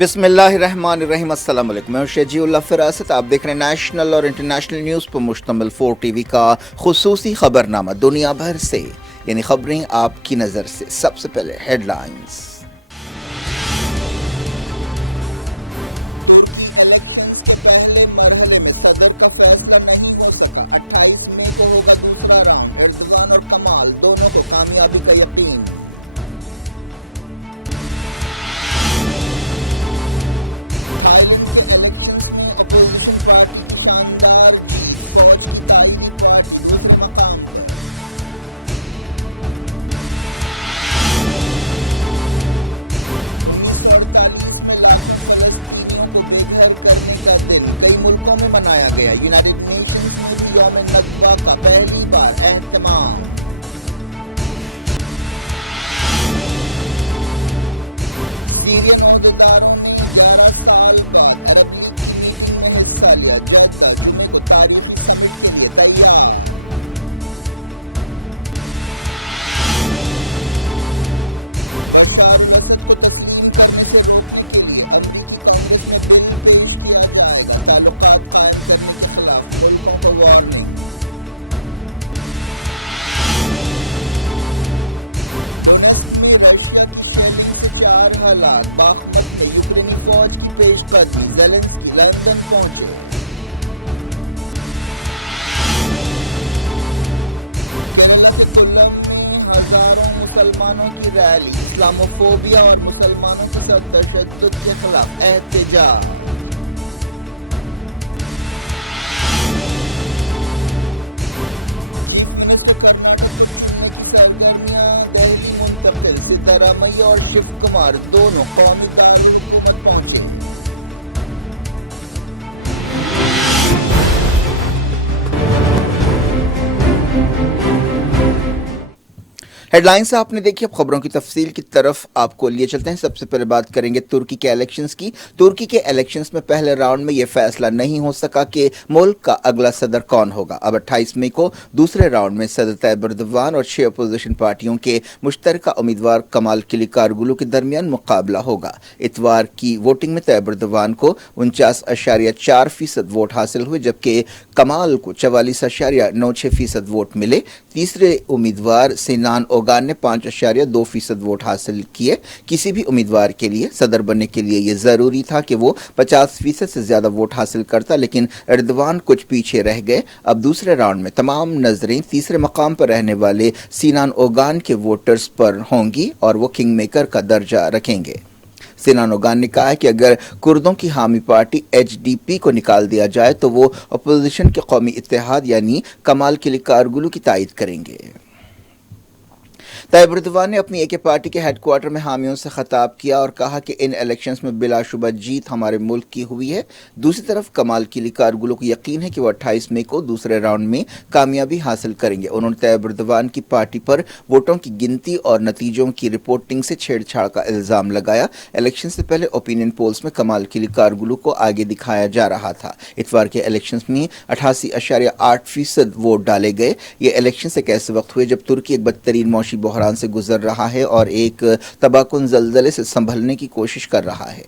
बिस्मिल्लाहिर्रहमानिर्रहीम। अस्सलाम वालेकुम। मैं शजीउल्लाह फिरासत। आप देख रहे हैं नेशनल और इंटरनेशनल न्यूज़ पर मुश्तमिल 4 टीवी का खुसूसी खबरनामा दुनिया भर से, यानी खबरें आपकी नज़र से। सबसे पहले हेडलाइंस। मरहले में सदर का फैसला नहीं हो सका। 28 मई को होगा दूसरा राउंड। एर्दोगान और कमाल दोनों को कामयाबी का यकीन। कई मुल्कों में मनाया गया यूनाइटेड नेशंस में यौम नकबा का पहली बार एहतमाम। सीरिया मौजूदा 11 साल बाद अरब ने हिस्सा लिया। जद्दा जुमे को तारीखी समिट के लिए तैयार। बागमत में यूक्रेनी फौज की पेशकदमी। ज़ेलेंस्की लंदन पहुंचे। हजारों मुसलमानों की रैली। इस्लामोफोबिया और मुसलमानों के साथ तशद्दुद के खिलाफ एहतजाज। सिद्धारमैया और शिव कुमार दोनों कौमी दारुल हुकूमत पहुंचे। हेडलाइंस आपने देखी। अब खबरों की तफसील की तरफ आपको लिए चलते हैं। सबसे पहले बात करेंगे तुर्की के इलेक्शंस की। तुर्की के इलेक्शंस में पहले राउंड में यह फैसला नहीं हो सका कि मुल्क का अगला सदर कौन होगा। अब 28 मई को दूसरे राउंड में सदर तैयब एर्दोगान और 6 अपोजिशन पार्टियों के मुश्तरका उम्मीदवार कमाल किलिकार्गुलू के दरमियान मुकाबला होगा। इतवार की वोटिंग में तैयब एर्दोगान को 49.4% वोट हासिल हुए, जबकि कमाल को 44.96% वोट मिले। तीसरे उम्मीदवार सिनान ओगान ने 5.2% वोट हासिल किए। किसी भी उम्मीदवार के लिए सदर बनने के लिए यह जरूरी था कि वो 50% से ज्यादा वोट हासिल करता, लेकिन एर्दोगान कुछ पीछे रह गए। अब दूसरे राउंड में तमाम नजरें तीसरे मकाम पर रहने वाले सिनान ओगान के वोटर्स पर होंगी और वो किंग मेकर का दर्जा रखेंगे। सिनान ओगान ने कहा है कि अगर कुर्दों की हामी पार्टी HDP को निकाल दिया जाए तो वो अपोजिशन के कौमी इत्तेहाद यानी कमाल किलिकार्गुलू की तायद करेंगे। तैयब एर्दोगान ने अपनी एक पार्टी के हेडक्वार्टर में हामियों से खिताब किया और कहा कि इन इलेक्शंस में बिलाशुबा जीत हमारे मुल्क की हुई है। दूसरी तरफ कमाल किलिकार्गुलू को यकीन है कि वो 28 मई को दूसरे राउंड में कामयाबी हासिल करेंगे। उन्होंने तैयब एर्दोगान की पार्टी पर वोटों की गिनती और नतीजों की रिपोर्टिंग से छेड़छाड़ का इल्जाम लगाया। इलेक्शन से पहले ओपिनियन पोल्स में कमाल किलिकार्गुलू को आगे दिखाया जा रहा था। इतवार के इलेक्शंस में 88.8% वोट डाले गए। ये इलेक्शन एक ऐसे वक्त हुए जब तुर्की एक बदतरीन मौशी बहरान से गुजर रहा है और एक तबाहकुन जल्जले से संभलने की कोशिश कर रहा है।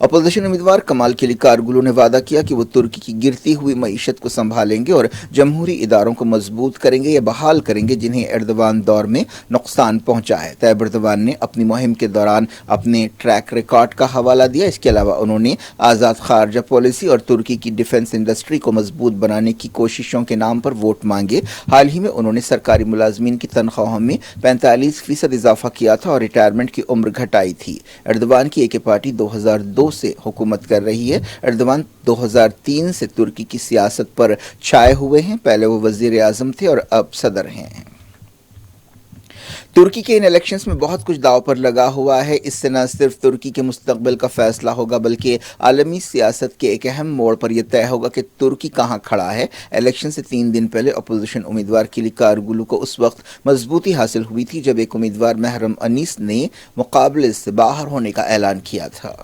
अपोजिशन उम्मीदवार कमाल किलिकार्गुलू ने वादा किया कि वो तुर्की की गिरती हुई मईशत को संभालेंगे और जमहूरी इदारों को मजबूत करेंगे या बहाल करेंगे जिन्हें एर्दोगान दौर में नुकसान पहुंचा है। तैयब एर्दोगान ने अपनी मुहिम के दौरान अपने ट्रैक रिकॉर्ड का हवाला दिया। इसके अलावा उन्होंने आज़ाद खारजा पॉलिसी और तुर्की की डिफेंस इंडस्ट्री को मजबूत बनाने की कोशिशों के नाम पर वोट मांगे। हाल ही में उन्होंने सरकारी मुलाजमीन की तनख्वाहों में 45% इजाफा किया था और रिटायरमेंट की उम्र घटाई थी। एर्दोगान की एक पार्टी 2002 से हुकूमत कर रही है। एर्दोगान 2003 से तुर्की की सियासत पर छाए हुए हैं। पहले वो वजीर आजम थे और अब सदर हैं। तुर्की के इन इलेक्शंस में बहुत कुछ दांव पर लगा हुआ है। इससे न सिर्फ तुर्की के मुस्तकबिल का फैसला होगा बल्कि आलमी सियासत के एक अहम मोड़ पर यह तय होगा कि तुर्की कहां खड़ा है। इलेक्शन से 3 दिन पहले अपोजिशन उम्मीदवार किलिकार्गुलू को उस वक्त मजबूती हासिल हुई थी जब एक उम्मीदवार महरम अनीस ने मुकाबले से बाहर होने का ऐलान किया था।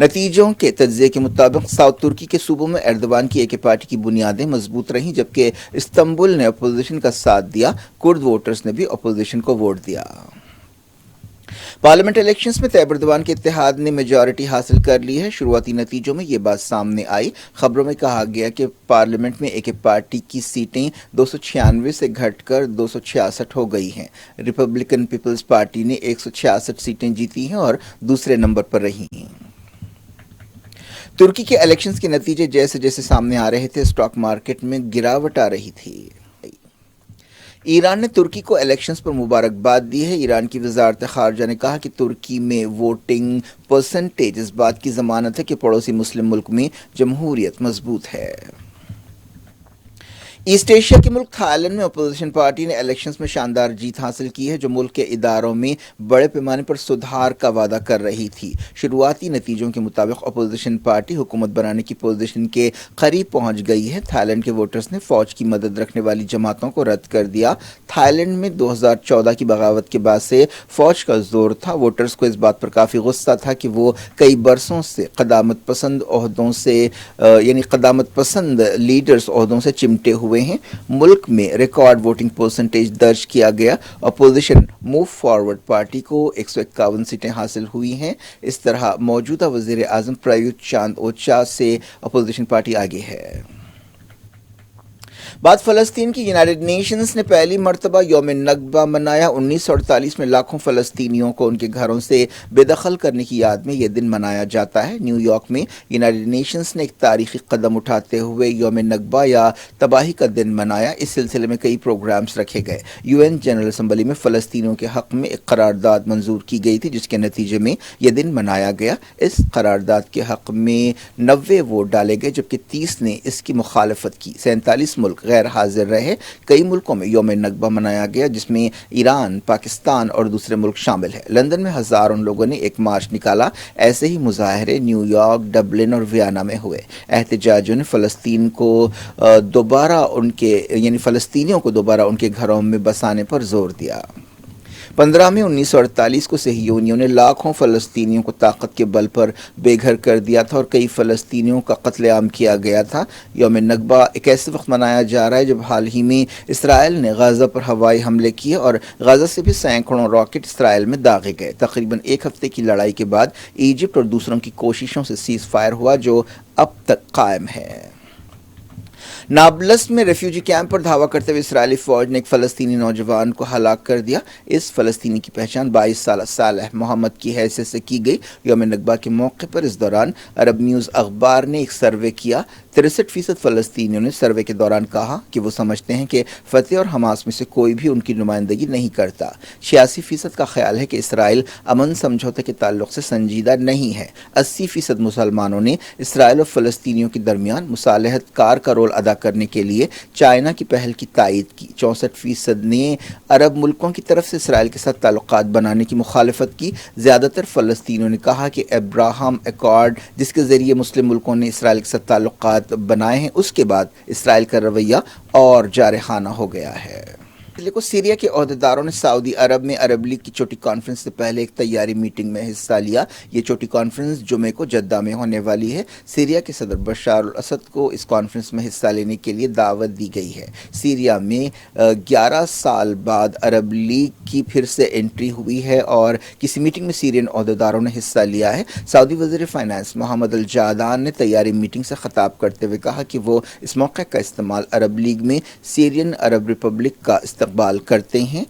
नतीजों के तज्ज़िये के मुताबिक साउथ तुर्की के सूबों में एर्दोगान की एक पार्टी की बुनियादें मजबूत रहीं, जबकि इस्तांबुल ने अपोजिशन का साथ दिया। कुर्द वोटर्स ने भी अपोजिशन को वोट दिया। पार्लियामेंट इलेक्शंस में तैयब एर्दोगान के इत्तेहाद ने मेजॉरिटी हासिल कर ली है। शुरुआती नतीजों में ये बात सामने आई। खबरों में कहा गया कि पार्लियामेंट में एक पार्टी की सीटें 296 से घटकर 266 हो गई हैं। रिपब्लिकन पीपल्स पार्टी ने 166 सीटें जीती हैं और दूसरे नंबर पर रही हैं। तुर्की के इलेक्शंस के नतीजे जैसे जैसे सामने आ रहे थे, स्टॉक मार्केट में गिरावट आ रही थी। ईरान ने तुर्की को इलेक्शंस पर मुबारकबाद दी है। ईरान की वजारत खारजा ने कहा कि तुर्की में वोटिंग परसेंटेज इस बात की जमानत है कि पड़ोसी मुस्लिम मुल्क में जमहूरियत मजबूत है। ईस्ट एशिया के मुल्क थाईलैंड में अपोजिशन पार्टी ने इलेक्शंस में शानदार जीत हासिल की है, जो मुल्क के इदारों में बड़े पैमाने पर सुधार का वादा कर रही थी। शुरुआती नतीजों के मुताबिक अपोजिशन पार्टी हुकूमत बनाने की पोजीशन के करीब पहुंच गई है। थाईलैंड के वोटर्स ने फौज की मदद रखने वाली जमातों को रद्द कर दिया। थाईलैंड में 2014 की बगावत के बाद से फौज का जोर था। वोटर्स को इस बात पर काफ़ी गुस्सा था कि वो कई बरसों से क़दामत पसंद ओहदों से यानी क़दामत पसंद लीडर्स ओहदों से चिमटे हुए हैं। मुल्क में रिकॉर्ड वोटिंग परसेंटेज दर्ज किया गया। अपोजिशन मूव फॉरवर्ड पार्टी को 151 सीटें हासिल हुई हैं। इस तरह मौजूदा वज़ीर आज़म प्रयुत चांद ओचा से अपोजिशन पार्टी आगे है। बाद फ़लस्तीन की यूनाइटेड नेशंस ने पहली मरतबा यौम नकबा मनाया। 1948 में लाखों फ़लस्तीनियों को उनके घरों से बेदखल करने की याद में यह दिन मनाया जाता है। न्यूयॉर्क में यूनाइटेड नेशंस ने एक तारीखी कदम उठाते हुए यौम नकबा या तबाही का दिन मनाया। इस सिलसिले में कई प्रोग्राम्स रखे गए। यूएन जनरल असम्बली में फ़लस्तीनियों के हक़ में एक करारदाद मंजूर की गई थी, जिसके नतीजे में यह दिन मनाया गया। इस करारदाद के हक़ में 90 वोट डाले गए, जबकि 30 ने इसकी मुखालफत की। 47 मुल्क गैर हाजिर रहे। कई मुल्कों में यौम नकबा मनाया गया, जिसमें ईरान, पाकिस्तान और दूसरे मुल्क शामिल हैं। लंदन में हज़ारों लोगों ने एक मार्च निकाला। ऐसे ही मुजाहरे न्यूयॉर्क, डबलिन और वियना में हुए। एहतजाजियों ने फ़लस्तीनियों को दोबारा उनके घरों में बसाने पर जोर दिया। 15 मई 1948 को सहियोनियों ने लाखों फ़लस्तीनियों को ताकत के बल पर बेघर कर दिया था और कई फ़लस्तीनियों का कत्लेआम किया गया था। यौम नकबा एक ऐसे वक्त मनाया जा रहा है जब हाल ही में इसराइल ने गाज़ा पर हवाई हमले किए और गाज़ा से भी सैकड़ों रॉकेट इसराइल में दागे गए। तकरीबन एक हफ्ते की लड़ाई के बाद इजिप्ट और दूसरों की कोशिशों से सीज़ फायर हुआ, जो अब तक कायम है। नाबलस में रेफ्यूजी कैंप पर धावा करते हुए इसराइली फौज ने एक फ़लस्तीनी नौजवान को हलाक कर दिया। इस फ़लस्तीनी की पहचान 22 साल सालेह मोहम्मद की हैसियत से की गई। यौम नकबा के मौके पर इस दौरान अरब न्यूज़ अखबार ने एक सर्वे किया। 63% फ़लस्तीनियों ने सर्वे के दौरान कहा कि वो समझते हैं कि फ़तह और हमास में से कोई भी उनकी नुमाइंदगी नहीं करता। 86% का ख्याल है कि इसराइल अमन समझौते के ताल्लुक़ से संजीदा नहीं है। 80% मुसलमानों ने इसराइल और फ़लस्तीनियों के दरमियान मुसालहत कार का रोल अदा करने के लिए चाइना की पहल की तायद की। 64% ने अरब मुल्कों की तरफ से इसराइल के साथ ताल्लुकात बनाने की मुखालफत की। ज़्यादातर फ़लस्तीनियों ने कहा कि अब्राहम अकॉर्ड, जिसके ज़रिए मुस्लिम मुल्कों ने इसराइल के साथ ताल्लुकात बनाए हैं, उसके बाद इसराइल का रवैया और जारहाना हो गया है। को सीरिया के ओहदेदारों ने सऊदी अरब में अरब लीग की छोटी कॉन्फ्रेंस से पहले एक तैयारी मीटिंग में हिस्सा लिया। ये छोटी कॉन्फ्रेंस जुमे को जद्दा में होने वाली है। सीरिया के सदर बशार अल असद को इस कॉन्फ्रेंस में हिस्सा लेने के लिए दावत दी गई है। सीरिया में 11 साल बाद अरब लीग की फिर से एंट्री हुई है और किसी मीटिंग में सीरियन ओहदेदारों ने हिस्सा लिया है। सऊदी वज़ीर फ़ाइनेंस मोहम्मद अल जादान ने तैयारी मीटिंग से ख़ताब करते हुए कहा कि वो इस मौके का इस्तेमाल अरब लीग में सीरियन अरब रिपब्लिक का इस्तकबाल करते हैं।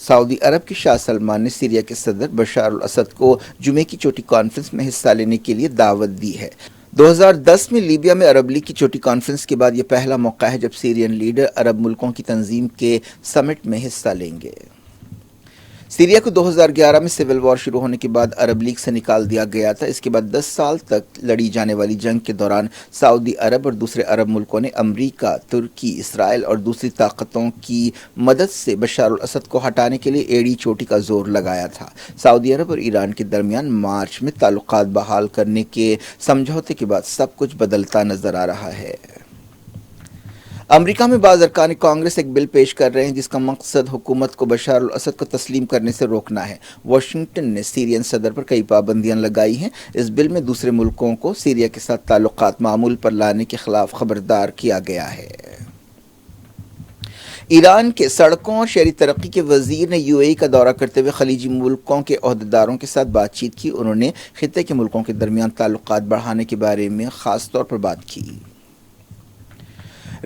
सऊदी अरब के शाह सलमान ने सीरिया के सदर बशार अल असद को जुमे की छोटी कॉन्फ्रेंस में हिस्सा लेने के लिए दावत दी है। 2010 में लीबिया में अरब लीग की छोटी कॉन्फ्रेंस के बाद यह पहला मौका है जब सीरियन लीडर अरब मुल्कों की तंजीम के समिट में हिस्सा लेंगे। सीरिया को 2011 में सिविल वॉर शुरू होने के बाद अरब लीग से निकाल दिया गया था। इसके बाद 10 साल तक लड़ी जाने वाली जंग के दौरान सऊदी अरब और दूसरे अरब मुल्कों ने अमरीका, तुर्की, इसराइल और दूसरी ताकतों की मदद से बशार अल असद को हटाने के लिए एड़ी चोटी का जोर लगाया था। सऊदी अरब और ईरान के दरमियान मार्च में ताल्लुकात बहाल करने के समझौते के बाद सब कुछ बदलता नजर आ रहा है। अमेरिका में बाज़ अरकान कांग्रेस एक बिल पेश कर रहे हैं जिसका मकसद हुकूमत को बशार अल असद को तस्लीम करने से रोकना है। वाशिंगटन ने सीरियन सदर पर कई पाबंदियां लगाई हैं। इस बिल में दूसरे मुल्कों को सीरिया के साथ ताल्लुकात मामूल पर लाने के खिलाफ खबरदार किया गया है। ایران کے سڑکوں اور شہری ترقی کے وزیر نے یو اے ای کا دورہ کرتے ہوئے خلیجی ملکوں کے عہدیداروں کے ساتھ بات چیت کی. انہوں نے خطے کے ملکوں کے درمیان تعلقات بڑھانے کے بارے میں خاص طور پر بات کی.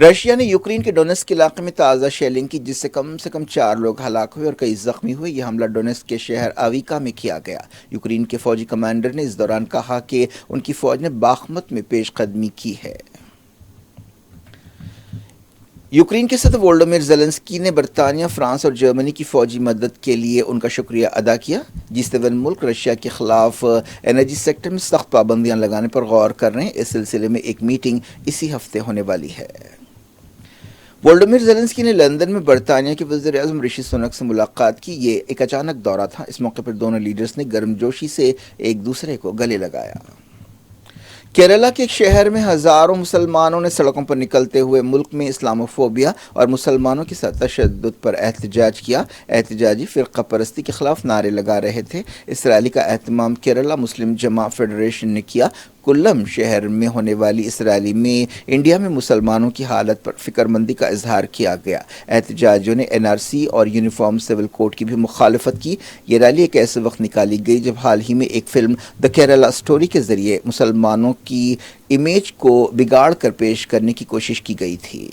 رشیا نے یوکرین کے ڈونیٹسک علاقے میں تازہ شیلنگ کی جس سے کم 4 لوگ ہلاک ہوئے اور کئی زخمی ہوئے. یہ حملہ ڈونیٹسک کے شہر آویکا میں کیا گیا. یوکرین کے فوجی کمانڈر نے اس دوران کہا کہ ان کی فوج نے باخمت میں پیش قدمی کی ہے. یوکرین کے صدر وولڈیمیر زیلنسکی نے برطانیہ، فرانس اور جرمنی کی فوجی مدد کے لیے ان کا شکریہ ادا کیا. G7 ملک رشیا کے خلاف انرجی سیکٹر میں سخت پابندیاں لگانے پر غور کر رہے ہیں. اس سلسلے میں ایک میٹنگ اسی ہفتے ہونے والی ہے. وولڈیمیر زیلنسکی نے لندن میں برطانیہ کے وزیر اعظم رشی سنک سے ملاقات کی. یہ ایک اچانک دورہ تھا. اس موقع پر دونوں لیڈرز نے گرمجوشی سے ایک دوسرے کو گلے لگایا. کیرلا کے ایک شہر میں ہزاروں مسلمانوں نے سڑکوں پر نکلتے ہوئے ملک میں اسلاموفوبیا اور مسلمانوں کے ساتھ تشدد پر احتجاج کیا. احتجاجی فرقہ پرستی کے خلاف نعرے لگا رہے تھے. اس ریلی کا اہتمام کیرلا مسلم جماع فیڈریشن نے کیا. کلم شہر میں ہونے والی اس ریلی میں انڈیا میں مسلمانوں کی حالت پر فکر مندی کا اظہار کیا گیا. احتجاجیوں نے NRC اور یونیفارم سول کوڈ کی بھی مخالفت کی. یہ ریلی ایک ایسے وقت نکالی گئی جب حال ہی میں ایک فلم دی کیرلا اسٹوری کے ذریعے مسلمانوں کی امیج کو بگاڑ کر پیش کرنے کی کوشش کی گئی تھی.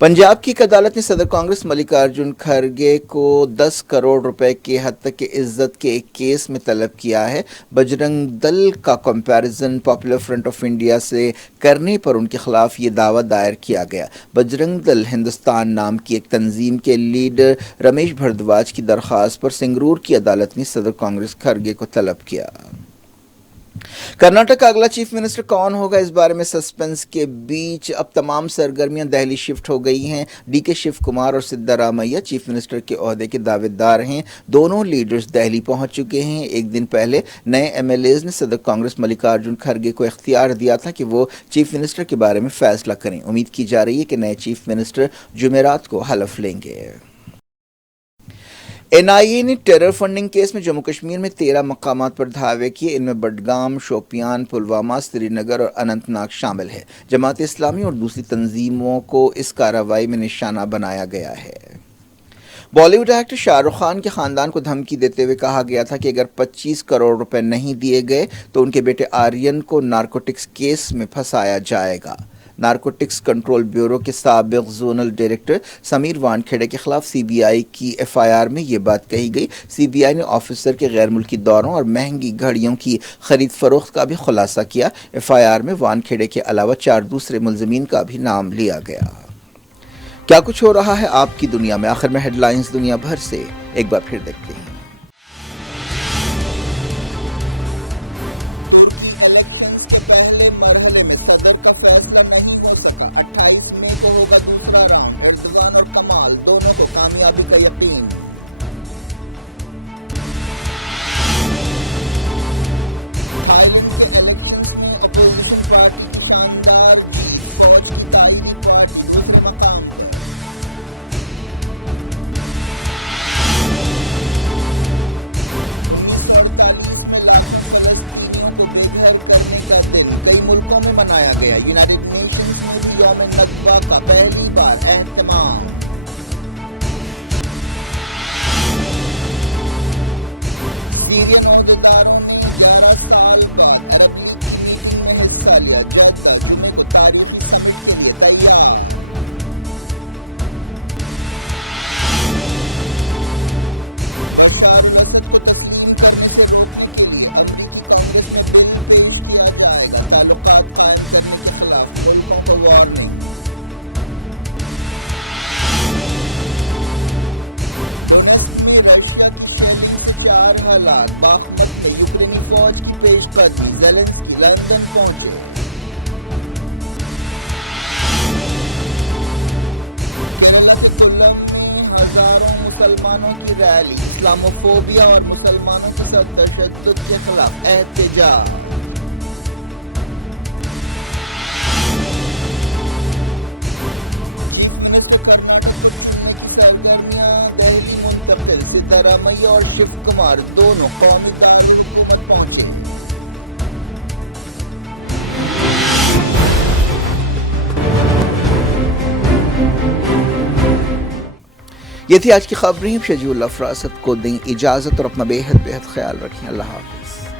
پنجاب کی ایک عدالت نے صدر کانگریس ملکارجن کھرگے کو 10 کروڑ روپے کے حد تک کے عزت کے ایک کیس میں طلب کیا ہے. بجرنگ دل کا comparison popular front of India سے کرنے پر ان کے خلاف یہ دعویٰ دائر کیا گیا. بجرنگ دل ہندوستان نام کی ایک تنظیم کے لیڈر رمیش بھردواج کی درخواست پر سنگرور کی عدالت نے صدر کانگریس کھرگے کو طلب کیا. کرناٹک کا اگلا چیف منسٹر کون ہوگا، اس بارے میں سسپنس کے بیچ اب تمام سرگرمیاں دہلی شفٹ ہو گئی ہیں. ڈی کے شیو کمار اور سدھارمیہ چیف منسٹر کے عہدے کے دعوے دار ہیں. دونوں لیڈرز دہلی پہنچ چکے ہیں. ایک دن پہلے نئے MLAs نے صدر کانگریس ملکارجن کھرگے کو اختیار دیا تھا کہ وہ چیف منسٹر کے بارے میں فیصلہ کریں. امید کی جا رہی ہے کہ نئے چیف منسٹر جمعرات کو حلف لیں گے. NIA نے ٹیرر فنڈنگ کیس میں جموں کشمیر میں 13 مقامات پر دھاوے کیے. ان میں بڈگام، شوپیان، پلوامہ، سری نگر اور اننت ناگ شامل ہے. جماعت اسلامی اور دوسری تنظیموں کو اس کارروائی میں نشانہ بنایا گیا ہے. بالی ووڈ ایکٹر شاہ رخ خان کے خاندان کو دھمکی دیتے ہوئے کہا گیا تھا کہ اگر 25 کروڑ روپے نہیں دیے گئے تو ان کے بیٹے آرین کو نارکوٹکس کیس میں پھنسایا جائے گا. نارکوٹکس کنٹرول بیورو کے سابق زونل ڈائریکٹر سمیر وانکھیڑے کے خلاف CBI کی FIR میں یہ بات کہی گئی. CBI نے آفیسر کے غیر ملکی دوروں اور مہنگی گھڑیوں کی خرید فروخت کا بھی خلاصہ کیا. FIR میں وانکھیڑے کے علاوہ 4 دوسرے ملزمین کا بھی نام لیا گیا. کیا کچھ ہو رہا ہے آپ کی دنیا میں؟ آخر میں ہیڈ لائنز دنیا بھر سے ایک بار پھر دیکھتے ہیں. صدر کا فیصلہ نہیں ہو سکا. 28 مئی کو ہوگا دوسرا راؤنڈ. ایردوان اور کمال دونوں کو کامیابی کا یقین. اپوزیشن پارٹی شاندار فوج کی تعلیمی پارٹی دوسرے مقام. کئی ملکوں میں منایا گیا. یونائیٹڈ نیشنز میں یوم نکبہ کا پہلی بار اہتمام. سیرین عہدیداروں نے 11 سال بعد عربی میں حصہ لیا. جدہ جمعے کو تاریخی سمٹ کے لیے تیار. بشار مسجد کو تسلیم کرنے سے روکنے کے لیے امریکی کانگریس میں بل پیش کیا جائے گا. تعلقات قائم کرنے کے خلاف ملکوں کو وارننگ. رشیا کی شہری سے 4 حالات باخمت میں. یوکرینی فوج کی پیش قدمی. زیلنسکی لندن پہنچے. کیرلا کے کلم میں ہزاروں مسلمانوں کی ریلی. اسلاموفوبیا اور مسلمانوں کے ساتھ تشدد کے خلاف احتجاج. دہلی منتقل. سدھارمیہ اور شیو کمار دونوں قومی دارالحکومت پہنچے. یہ تھی آج کی خبریں. شجیع اللہ فراست کو دیں اجازت اور اپنا بے حد خیال رکھیں. اللہ حافظ.